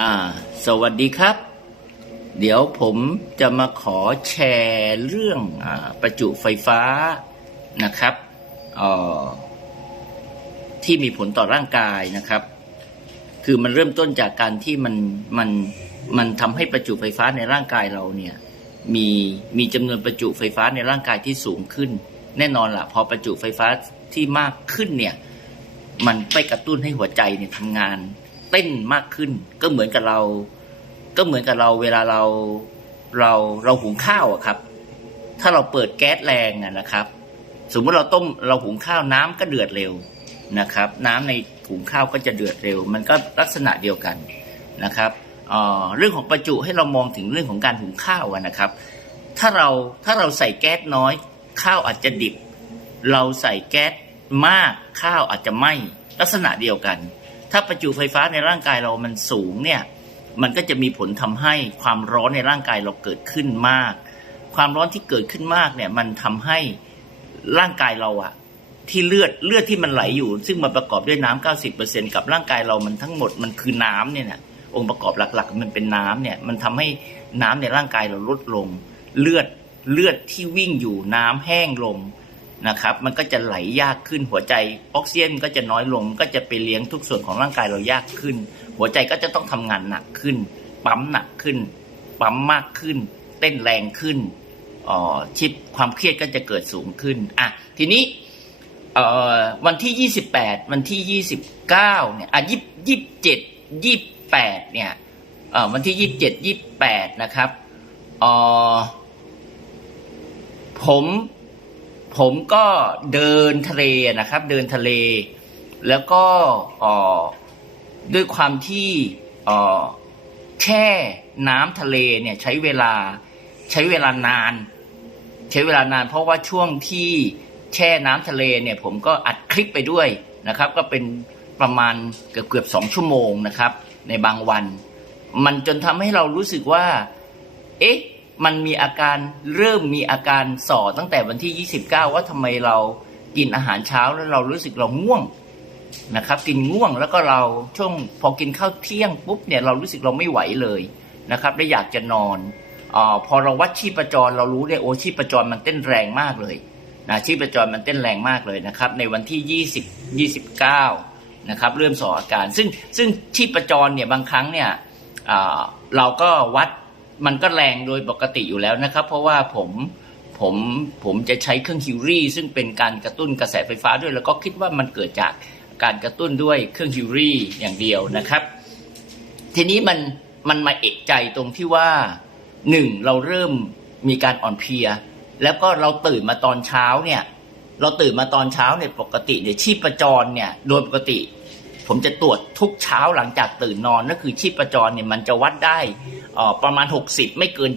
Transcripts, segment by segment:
อ่า สวัสดีครับ เดี๋ยวผมจะมาขอแชร์เรื่องอประจุไฟฟ้านะครับออที่มีผลต่อร่างกายนะครับ คือมันเริ่มต้นจากการที่มันมันมันทำให้ประจุไฟฟ้าในร่างกายเราเนี่ย มีมีจำนวนประจุไฟฟ้าในร่างกายที่สูงขึ้น แน่นอนละพอประจุไฟฟ้าที่มากขึ้นเนี่ย มันไปกระตุ้นให้หัวใจเนี่ยทำงาน เต้นมากขึ้น ก็เหมือนกับเรา ก็เหมือนกับเราเวลาเราเราเราหุงข้าวอะครับ ถ้าเราเปิดแก๊สแรงอะนะครับ สมมติเราต้มเราหุงข้าวน้ำก็เดือดเร็วนะครับ น้ำในหุงข้าวก็จะเดือดเร็ว มันก็ลักษณะเดียวกันนะครับเเรื่องของประจุให้เรามองถึงเรื่องของการหุงข้าวนะครับ ถ้าเราถ้าเราใส่แก๊สน้อย ข้าวอาจจะดิบ เราใส่แก๊สมากข้าวอาจจะไหม้ลักษณะเดียวกัน ถ้าประจุไฟฟ้าในร่างกายเรามันสูงเนี่ย มันก็จะมีผลทำให้ความร้อนในร่างกายเราเกิดขึ้นมาก ความร้อนที่เกิดขึ้นมากเนี่ย มันทำให้ร่างกายเราอะที่เลือดเลือดที่มันไหลอยู่ ซึ่งมันประกอบด้วยน้ำ90%กับร่างกายเรามันทั้งหมดมันคือน้ำเนี่ยนะองค์ประกอบหลักๆ มันเป็นน้ำเนี่ย มันทำให้น้ำในร่างกายเราลดลง เลือดเลือดที่วิ่งอยู่น้ำแห้งลง นะครับ มันก็จะไหลยากขึ้นหัวใจออกซิเจนก็จะน้อยลงก็จะไปเลี้ยงทุกส่วนของร่างกายเรายากขึ้น หัวใจก็จะต้องทำงานหนักขึ้น ปั๊มหนักขึ้น ปั๊มมากขึ้น เต้นแรงขึ้นอ๋อชิปความเครียดก็จะเกิดสูงขึ้นอะทีนี้เอ่อวันที่ 28 วันที่ 29เนี่ยอะยี่ยี่เจ็ดยี่แปดเนี่ยเอ่อวันที่ 27 28 นะครับเอ่อผม ผมก็เดินทะเลนะครับ เดินทะเล แล้วก็ด้วยความที่แช่น้ำทะเลเนี่ยใช้เวลาใช้เวลานาน ใช้เวลานาน เพราะว่าช่วงที่แช่น้ำทะเลเนี่ยผมก็อัดคลิปไปด้วยนะครับ ก็เป็นประมาณเกือบเกือบสองชั่วโมงนะครับ ในบางวัน มันจนทำให้เรารู้สึกว่า เอ๊ะ มันมีอาการเริ่มมีอาการส่อตั้งแต่วันที่ 29 ว่าทำไมเรากินอาหารเช้าแล้วเรารู้สึกเราง่วงนะครับ กินง่วงแล้วก็เราช่วงพอกินข้าวเที่ยงปุ๊บเนี่ยเรารู้สึกเราไม่ไหวเลยนะครับและอยากจะนอนอพอเราวัดชีพจรเรารู้เลยโอ้ชีพจรมันเต้นแรงมากเลยนะชีพจรมันเต้นแรงมากเลยนะครับ ในวันที่ 20 29นะครับ เริ่มส่ออาการ ซึ่งซึ่งชีพจรเนี่ยบางครั้งเนี่ยเราก็วัด มันก็แรงโดยปกติอยู่แล้วนะครับ เพราะว่าผมผมผมจะใช้เครื่องฮิวรี่ซึ่งเป็นการกระตุ้นกระแสไฟฟ้าด้วย แล้วก็คิดว่ามันเกิดจากการกระตุ้นด้วยเครื่องฮิวรี่อย่างเดียวนะครับ ทีนี้มันมันมาเอกใจตรงที่ว่าหนึ่งเราเริ่มมีการอ่อนเพลีย แล้วก็เราตื่นมาตอนเช้าเนี่ย เราตื่นมาตอนเช้าเนี่ยปกติเนี่ยชีพจรเนี่ยโดยปกติ ผมจะตรวจทุกเช้าหลังจากตื่นนอนนั่นคือชีพจรเนี่ยมันจะวัดได้ประมาณ 60 ไม่เกิน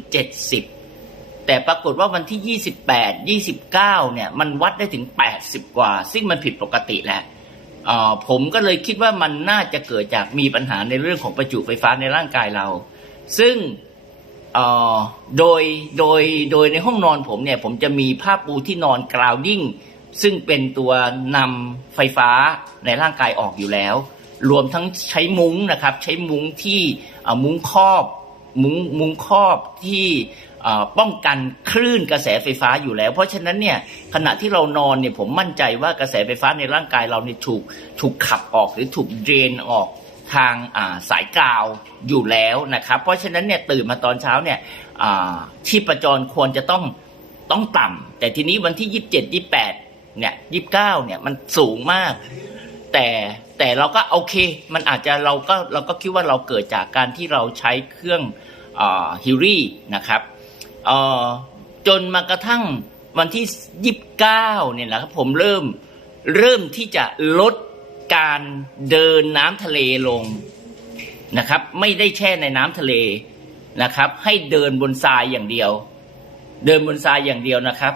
70 แต่ปรากฏว่าวันที่ 28 29 เนี่ย มันวัดได้ถึง 80 กว่า ซึ่งมันผิดปกติแหล้วเอ่อผมก็เลยคิดว่ามันน่าจะเกิดจากมีปัญหาในเรื่องของประจุไฟฟ้าในร่างกายเรา ซึ่งโดยโดยโดยในห้องนอนผมเนี่ย ผมจะมีผ้าปูที่นอนกราวดิ้ง ซึ่งเป็นตัวนำไฟฟ้าในร่างกายออกอยู่แล้ว รวมทั้งใช้มุ้งนะครับ ใช้มุ้งที่มุ้งครอบมุ้งมุ้งครอบที่ป้องกันคลื่นกระแสไฟฟ้าอยู่แล้ว เพราะฉะนั้นเนี่ยขณะที่เรานอนเนี่ยผมมั่นใจว่ากระแสไฟฟ้าในร่างกายเราเนี่ยถูกถูกขับออกหรือถูกเดรนออกทางาสายกาวอยู่แล้วนะครับ เพราะฉะนั้นเนี่ยตื่นมาตอนเช้าเนี่ยอ่าชีพจรควรจะต้องต้องต่ำแต่ทีนี้วันที่ยี่สิบ เจ็ดยี่แปดเนี่ยยี่บเก้าเนี่ยมันสูงมาก แต่แต่เราก็โอเค มันอาจจะเราก็เราก็คิดว่าเราเกิดจากการที่เราใช้เครื่องฮิรี่นะครับจนมากระทั่งวันที่ยี่บเก้าเนี่ยนะครับผมเริ่มเริ่มที่จะลดการเดินน้ำทะเลลงนะครับ ไม่ได้แช่ในน้ำทะเลนะครับ ให้เดินบนทรายอย่างเดียว เดินบนทรายอย่างเดียวนะครับ